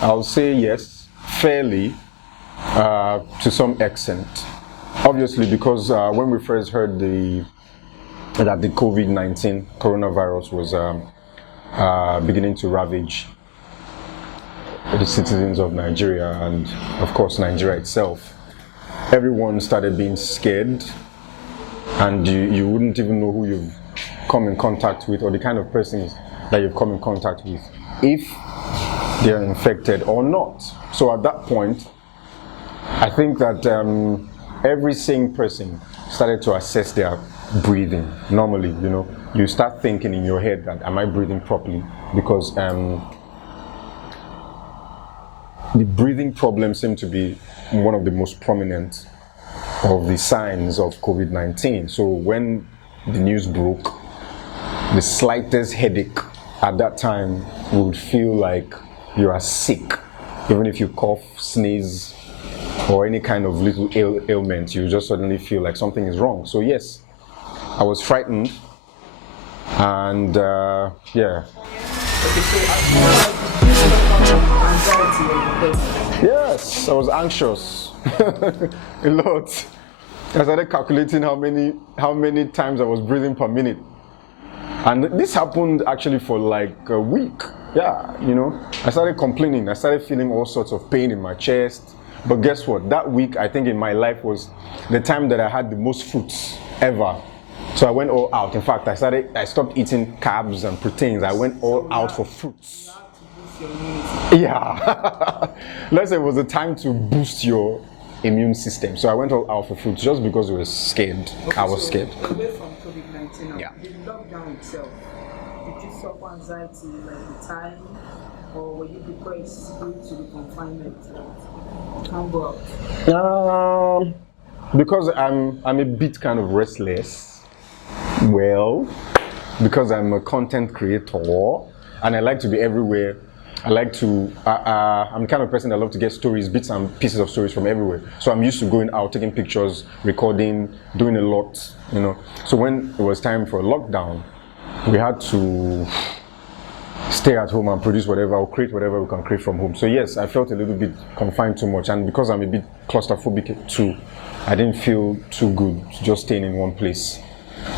I'll say yes, fairly, to some extent. Obviously, because when we first heard that the COVID-19 coronavirus was beginning to ravage the citizens of Nigeria and, of course, Nigeria itself, everyone started being scared, and you wouldn't even know who you've come in contact with or the kind of persons that you've come in contact with, if they're infected or not. So at that point, I think that every sane person started to assess their breathing. Normally, you start thinking in your head that, am I breathing properly? Because the breathing problem seemed to be one of the most prominent of the signs of COVID-19. So when the news broke, the slightest headache at that time would feel like you are sick. Even if you cough, sneeze, or any kind of little ailment, you just suddenly feel like something is wrong. So yes, I was frightened, and yeah. Okay, so anxiety. Yes, I was anxious a lot. I started calculating how many times I was breathing per minute, and this happened actually for like a week. Yeah, I started complaining. I started feeling all sorts of pain in my chest. But guess what? That week, I think in my life was the time that I had the most fruits ever. So I went all out. In fact, I stopped eating carbs and proteins. I went all out for fruits. Yeah. Let's say it was a time to boost your immune system. So I went all out for fruits just because I was scared. Okay, I was scared. Away from COVID-19 now, Yeah. the lockdown itself, did you suffer anxiety like the time, or were you depressed due to the confinement? Can't go out. Because I'm a bit kind of restless. Well, because I'm a content creator and I like to be everywhere. I like to, I'm the kind of person that love to get stories, bits and pieces of stories from everywhere. So I'm used to going out, taking pictures, recording, doing a lot, So when it was time for a lockdown, we had to stay at home and produce whatever or create whatever we can create from home. So yes, I felt a little bit confined too much, and because I'm a bit claustrophobic too, I didn't feel too good just staying in one place.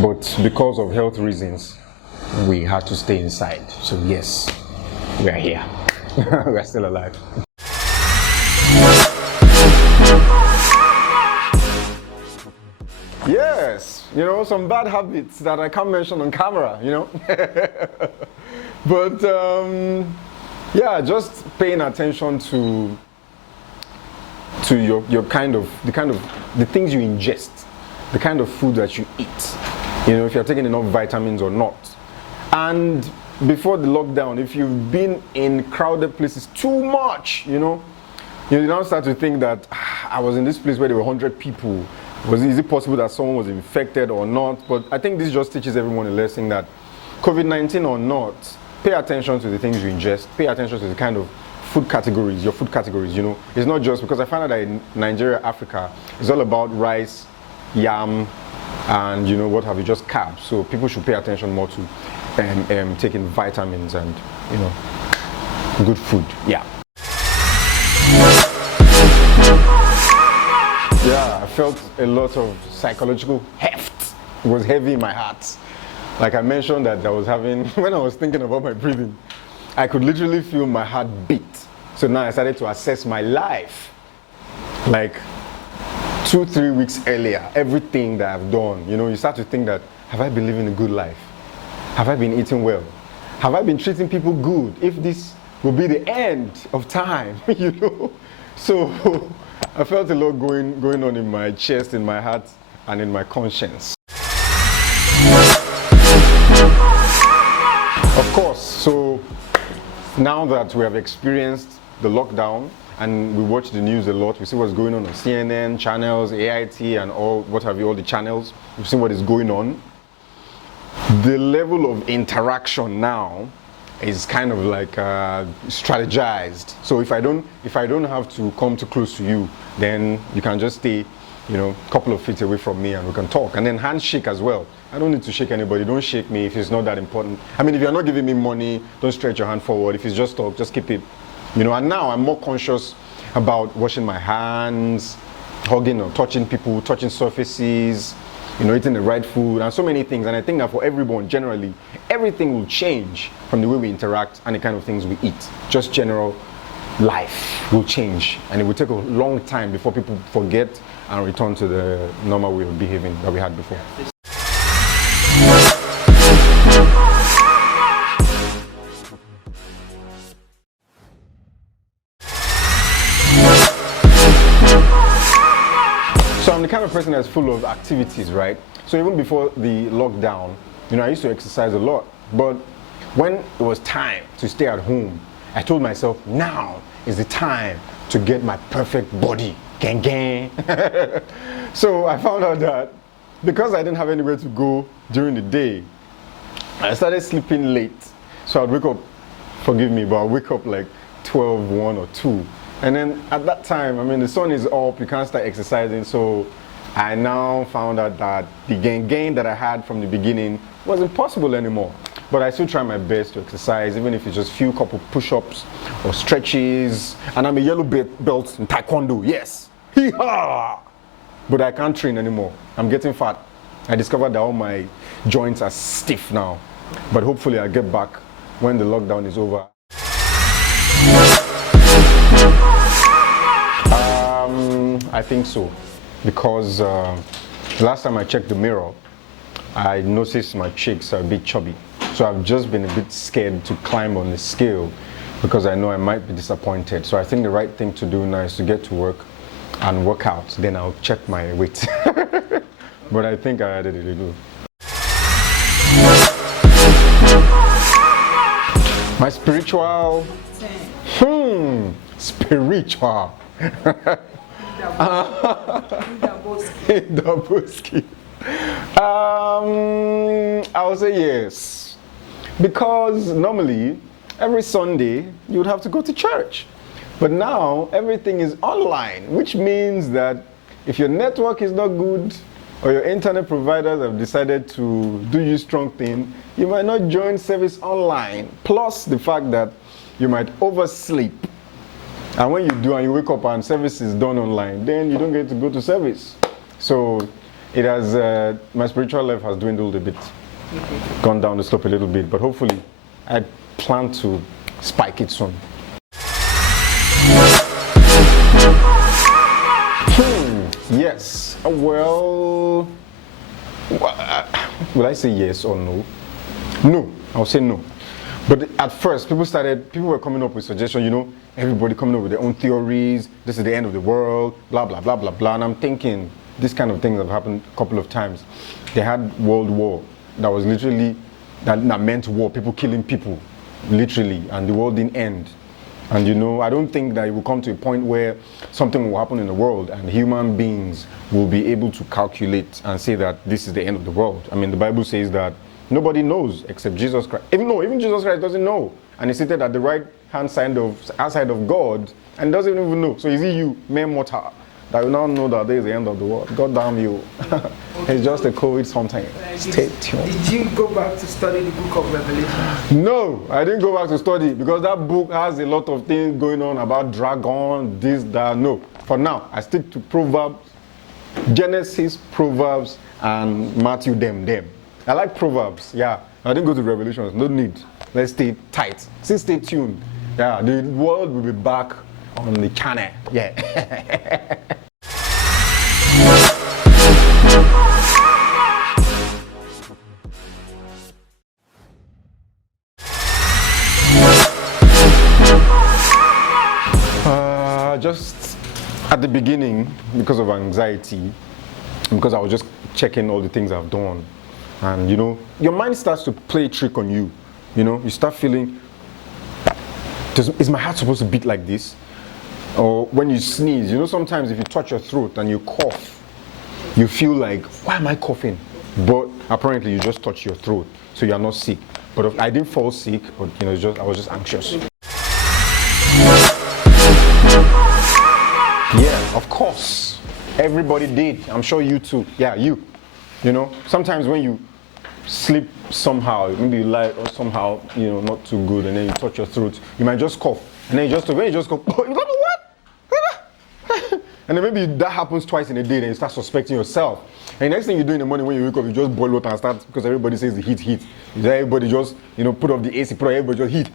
But because of health reasons, we had to stay inside. So yes, we are here. We are still alive. Yes, some bad habits that I can't mention on camera, But yeah, just paying attention to your the things you ingest, the kind of food that you eat, if you're taking enough vitamins or not. And before the lockdown, if you've been in crowded places too much, you now start to think that I was in this place where there were 100 people. Is it possible that someone was infected or not? But I think this just teaches everyone a lesson that COVID-19 or not, pay attention to the things you ingest, pay attention to the kind of food categories, your food categories, It's not just because I found out that in Nigeria, Africa, it's all about rice, yam, and what have you, just carbs. So people should pay attention more to taking vitamins and, good food. Yeah. Yeah, I felt a lot of psychological heft. It was heavy in my heart. Like I mentioned that I was having, when I was thinking about my breathing, I could literally feel my heart beat. So now I started to assess my life. Like 2-3 weeks earlier, everything that I've done, you start to think that, have I been living a good life? Have I been eating well? Have I been treating people good? If this will be the end of time, So I felt a lot going on in my chest, in my heart, and in my conscience. Of course, so now that we have experienced the lockdown and we watch the news a lot, we see what's going on CNN, channels, AIT, and all the channels. We've seen what is going on. The level of interaction now is kind of like strategized. So if I don't have to come too close to you, then you can just stay, a couple of feet away from me and we can talk. And then handshake as well. I don't need to shake anybody. Don't shake me if it's not that important. I mean, if you're not giving me money, don't stretch your hand forward. If it's just talk, just keep it And now I'm more conscious about washing my hands, hugging or touching people, touching surfaces, eating the right food, and so many things. And I think that for everyone, generally, everything will change from the way we interact and the kind of things we eat. Just general life will change, and it will take a long time before people forget and return to the normal way of behaving that we had before. So I'm the kind of person that's full of activities, right? So even before the lockdown, I used to exercise a lot. But when it was time to stay at home, I told myself, now is the time to get my perfect body. Gang, gang. So I found out that because I didn't have anywhere to go during the day, I started sleeping late. So I'd wake up, forgive me, but I'd wake up like 12, 1 or 2. And then at that time, the sun is up, you can't start exercising. So I now found out that the gain that I had from the beginning wasn't possible anymore. But I still try my best to exercise, even if it's just a few couple push-ups or stretches. And I'm a yellow belt in Taekwondo, yes. Hee-haw! But I can't train anymore. I'm getting fat. I discovered that all my joints are stiff now. But hopefully I'll get back when the lockdown is over. I think so, because last time I checked the mirror, I noticed my cheeks are a bit chubby. So I've just been a bit scared to climb on the scale because I know I might be disappointed. So I think the right thing to do now is to get to work and work out. Then I'll check my weight. But I think I did it good. My spiritual, spiritual. I would say yes, because normally every Sunday you would have to go to church, but now everything is online, which means that if your network is not good or your internet providers have decided to do you strong thing, you might not join service online, plus the fact that you might oversleep. And when you do and you wake up and service is done online, then you don't get to go to service. So it has, my spiritual life has dwindled a bit, gone down the slope a little bit, but hopefully I plan to spike it soon. Yes, well, will I say yes or no? No, I'll say no. But at first, people were coming up with suggestions, everybody coming up with their own theories, this is the end of the world, blah, blah, blah, blah, blah. And I'm thinking, these kind of things have happened a couple of times. They had World War that was literally, that meant war, people killing people, literally, and the world didn't end. And I don't think that it will come to a point where something will happen in the world and human beings will be able to calculate and say that this is the end of the world. The Bible says that nobody knows except Jesus Christ. Even Jesus Christ doesn't know. And he's seated at the right hand side of God and doesn't even know. So is it you, mere mortal, that will now know that there is the end of the world? God damn you. It's just a COVID something. Stay tuned. Did you go back to study the book of Revelation? No, I didn't go back to study because that book has a lot of things going on about dragon, this, that. No, for now, I stick to Proverbs, Genesis, Proverbs, and Matthew, them. I like Proverbs, yeah. I didn't go to Revelations, no need. Let's stay tight. Stay tuned. Yeah, the world will be back on the channel. Yeah. Just at the beginning, because of anxiety, because I was just checking all the things I've done, and your mind starts to play a trick on you. You start feeling, is my heart supposed to beat like this? Or when you sneeze, sometimes if you touch your throat and you cough, you feel like, why am I coughing? But apparently you just touch your throat, so you're not sick. But I didn't fall sick, but I was just anxious. Yeah, of course. Everybody did. I'm sure you too. Yeah, you. Sometimes when you sleep somehow, maybe you lie or somehow, not too good, and then you touch your throat, you might just cough. And then when you just go, oh, you don't know what? And then maybe that happens twice in a day, then you start suspecting yourself. And the next thing you do in the morning when you wake up, you just boil water and start, because everybody says the heat. Everybody just, put off the AC, everybody just heat.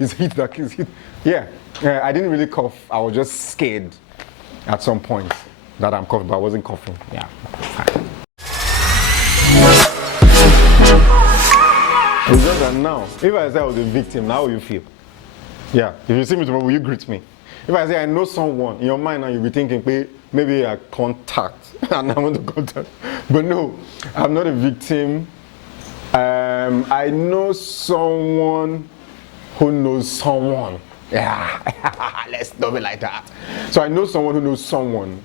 It's heat that kills heat. Yeah, I didn't really cough. I was just scared at some point that I'm coughing, but I wasn't coughing. Yeah. It's just that now, if I say I was a victim, how will you feel? Yeah, if you see me tomorrow, will you greet me? If I say I know someone, in your mind now you'll be thinking, maybe I contact, and I want to contact. But no, I'm not a victim. I know someone who knows someone. Yeah, let's do it like that. So I know someone who knows someone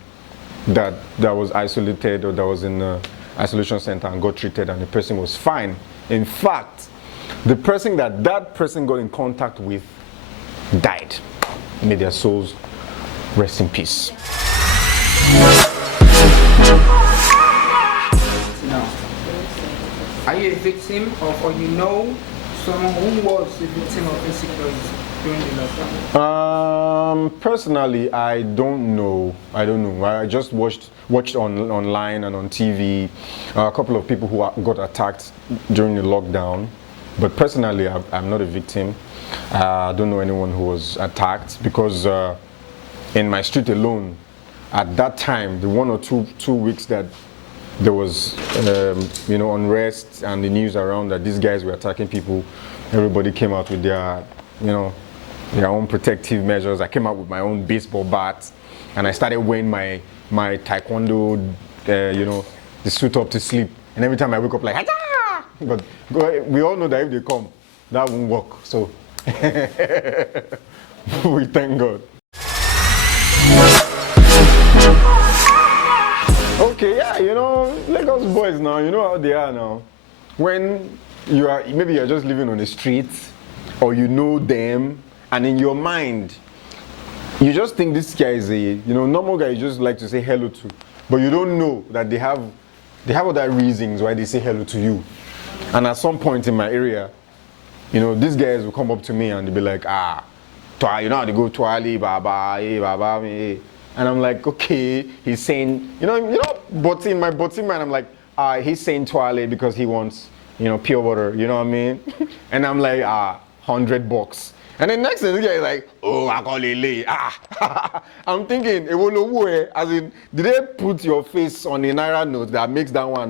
that was isolated or that was in an isolation center and got treated, and the person was fine. In fact, the person that person got in contact with died. May their souls rest in peace. Now, are you a victim of, or you know someone who was a victim of insecurity during the lockdown? Personally, I don't know. I just watched online and on TV a couple of people who got attacked during the lockdown. But personally, I'm not a victim. I don't know anyone who was attacked, because in my street alone, at that time, the 1 or 2 weeks that there was unrest and the news around that these guys were attacking people, everybody came out with their own protective measures. I came out with my own baseball bat, and I started wearing my taekwondo, the suit up to sleep. And every time I wake up, like, ah! But we all know that if they come, that won't work. So we thank God. Okay, yeah, Lagos boys now, you know how they are now. When maybe you're just living on the street, or you know them, and in your mind, you just think this guy is a normal guy you just like to say hello to, but you don't know that they have other reasons why they say hello to you. And at some point in my area, these guys will come up to me and they'll be like, how they go Twali, Baba, Baba, me. And I'm like, okay, he's saying, but in my mind, I'm like, he's saying Twali because he wants, pure water, you know what I mean? And I'm like, $100. And then next thing, the guy is like, oh, I call it I'm thinking, as in, did they put your face on a Naira note that makes that one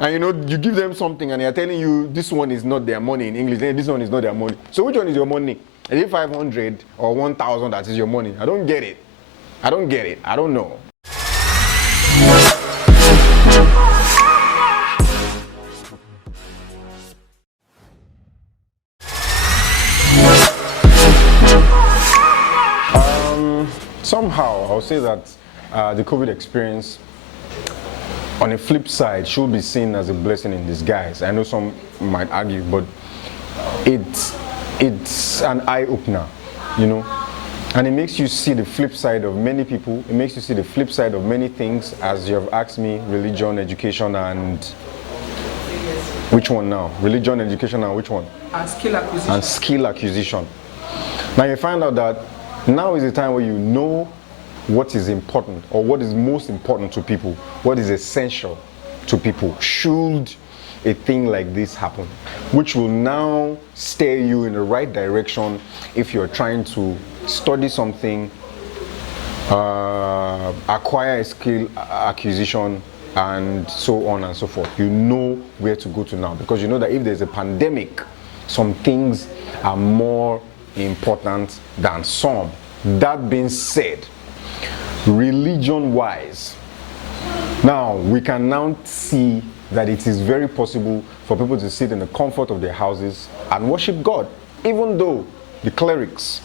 and you give them something and they're telling you this one is not their money in English, this one is not their money. So which one is your money? Is it 500 or 1,000 that is your money? I don't get it. I don't know. Somehow, I'll say that the COVID experience, on a flip side, should be seen as a blessing in disguise. I know some might argue, but it's an eye-opener, and it makes you see the flip side of many people. It makes you see the flip side of many things, as you have asked me, religion, education, and which one now? Religion, education, and which one? And skill acquisition. And skill acquisition. Now you find out that now is the time where you know what is important, or what is most important to people, what is essential to people, should a thing like this happen, which will now steer you in the right direction if you're trying to study something, acquire a skill acquisition, and so on and so forth. You know where to go to now, because you know that if there's a pandemic, some things are more important than some. That being said, religion-wise, now we can now see that it is very possible for people to sit in the comfort of their houses and worship God, even though the clerics,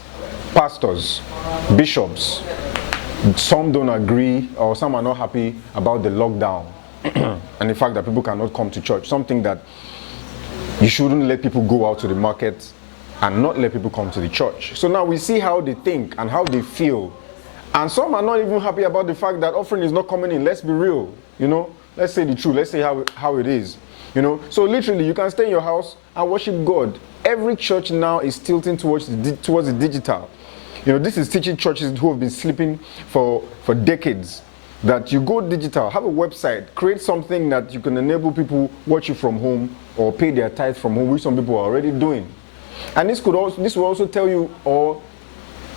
pastors, bishops, some don't agree, or some are not happy about the lockdown and the fact that people cannot come to church. Something that you shouldn't let people go out to the market and not let people come to the church. So now we see how they think and how they feel. And some are not even happy about the fact that offering is not coming in. Let's be real, Let's say the truth. Let's say how it is. So literally, you can stay in your house and worship God. Every church now is tilting towards the digital. This is teaching churches who have been sleeping for decades that you go digital, have a website, create something that you can enable people watch you from home or pay their tithe from home, which some people are already doing. And this will also tell you or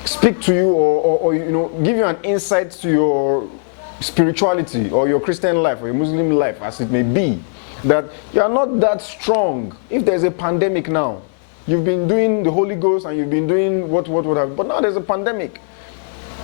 speak to you or give you an insight to your spirituality or your Christian life or your Muslim life, as it may be, that you are not that strong. If there's a pandemic now, you've been doing the Holy Ghost and you've been doing what have, but now there's a pandemic.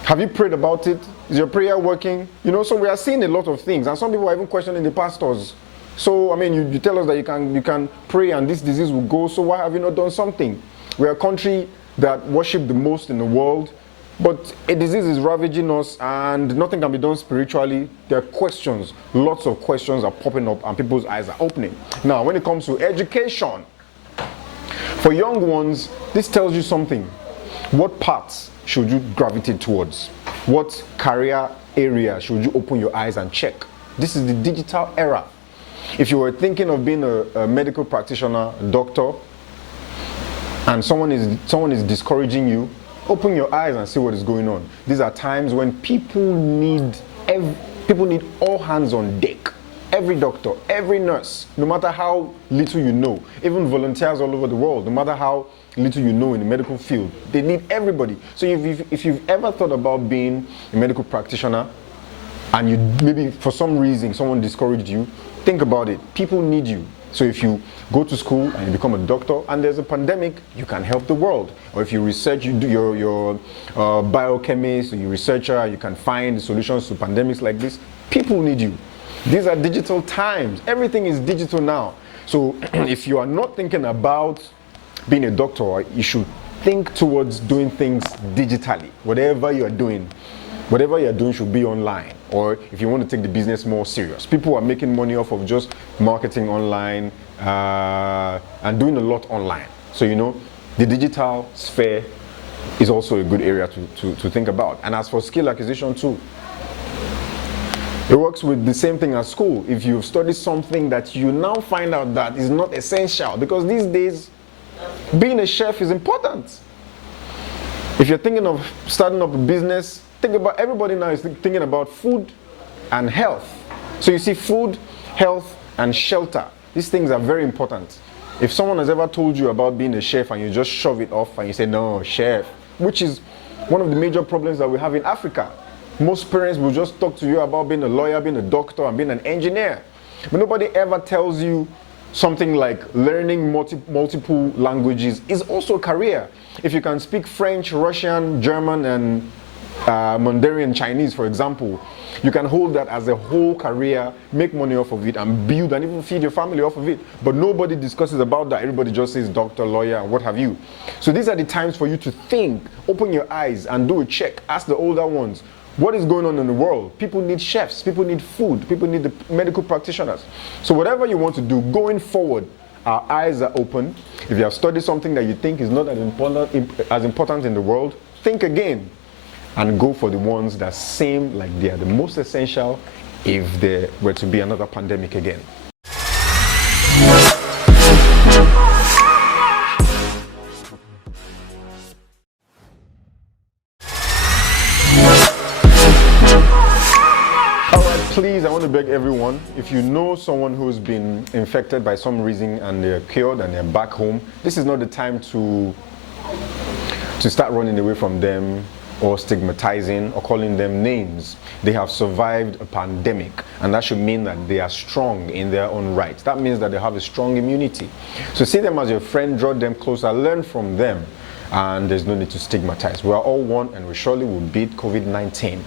Have you prayed about it? Is your prayer working? So we are seeing a lot of things, and some people are even questioning the pastors. So, you tell us that you can pray and this disease will go, so why have you not done something? We are a country that worship the most in the world, but a disease is ravaging us and nothing can be done spiritually. There are questions, lots of questions are popping up and people's eyes are opening. Now, when it comes to education, for young ones, this tells you something. What paths should you gravitate towards? What career area should you open your eyes and check? This is the digital era. If you were thinking of being a medical practitioner, a doctor, and someone is discouraging you, open your eyes and see what is going on. These are times when people need all hands on deck. Every doctor, every nurse, no matter how little you know, even volunteers all over the world, no matter how little you know in the medical field, they need everybody. So if you've ever thought about being a medical practitioner and you maybe for some reason someone discouraged you, think about it. People need you. So if you go to school and you become a doctor and there's a pandemic, you can help the world. Or if you research, you do your biochemist, you researcher, you can find solutions to pandemics like this. People need you. These are digital times. Everything is digital now. So if you are not thinking about being a doctor, you should think towards doing things digitally. Whatever you are doing should be online. Or if you want to take the business more serious. People are making money off of just marketing online and doing a lot online. So the digital sphere is also a good area to think about. And as for skill acquisition too, it works with the same thing as school. If you've studied something that you now find out that is not essential, because these days being a chef is important. If you're thinking of starting up a business, think about, everybody now is thinking about food and health. So you see, food, health, and shelter. These things are very important. If someone has ever told you about being a chef and you just shove it off and you say, no, chef, which is one of the major problems that we have in Africa. Most parents will just talk to you about being a lawyer, being a doctor, and being an engineer. But nobody ever tells you something like learning multiple languages is also a career. If you can speak French, Russian, German, and Mandarin Chinese, for example, you can hold that as a whole career, make money off of it, and build and even feed your family off of it. But nobody discusses about that. Everybody just says doctor, lawyer, and what have you. So these are the times for you to think, open your eyes, and do a check. Ask the older ones, what is going on in the world? People need chefs, people need food, people need the medical practitioners. So whatever you want to do going forward, our eyes are open. If you have studied something that you think is not as important in the world, think again and go for the ones that seem like they are the most essential if there were to be another pandemic again. Please, I want to beg everyone, if you know someone who's been infected by some reason and they're cured and they're back home, this is not the time to start running away from them or stigmatizing or calling them names. They have survived a pandemic, and that should mean that they are strong in their own right. That means that they have a strong immunity. So see them as your friend, draw them closer, learn from them, and there's no need to stigmatize. We are all one, and we surely will beat COVID-19.